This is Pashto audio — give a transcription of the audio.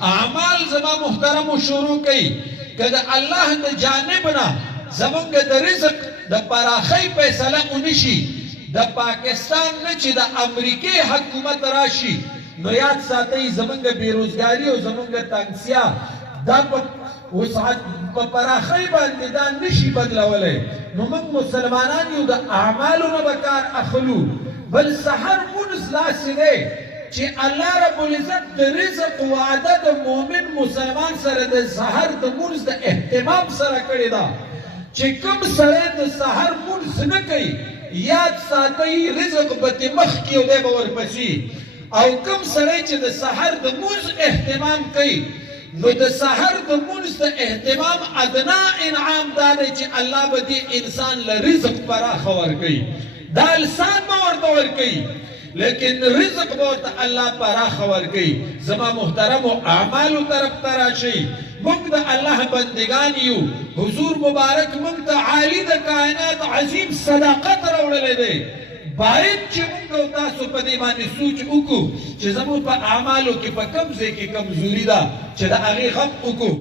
اعمال زما محترم شروع کئی کہ دا اللہ دا جانبنا زمانگ دا رزق دا پراخی پیسلا انشی دا پاکستان نچی دا امریکی حکومت راشی نو یاد ساتی زمانگ بیروزگاری و زمانگ تنگسیا دا وسعت پراخی باندې دا نشي بدلولی نو موږ مسلمانان یو د اعمالو نه به کار اخلو بل سحر مونځ داسې دی چې الله رب العزت د رزق وعده د مؤمن مسلمان سره د سحر د مونځ د اهتمام سره کړې ده چې کوم سړی د سحر مونځ نه کوي یاد ساتئ رزق به ترې مخکې او دی به ورپسې او کوم سړی چې د سحر د مونځ اهتمام کوي نو د سحر د مونځ د اهتمام ادنا انعام دا دی چې الله به دې انسان له رزق پراخه ورکوي دا لسان به ورته ورکوي لیکن رزق به ورته الله پراخه ورکوي زما محترمو اعمالو طرف ته راشئ موږ د الله بندگان یو حضور مبارک موږ ته عالی د کائنات عظیم صداقت راوړلی دی باید چې موږ او تاسو په دې باندې سوچ وکړو چې زموږ په اعمالو کې په کوم ځای کې کمزوري ده چې د هغې غم وکړو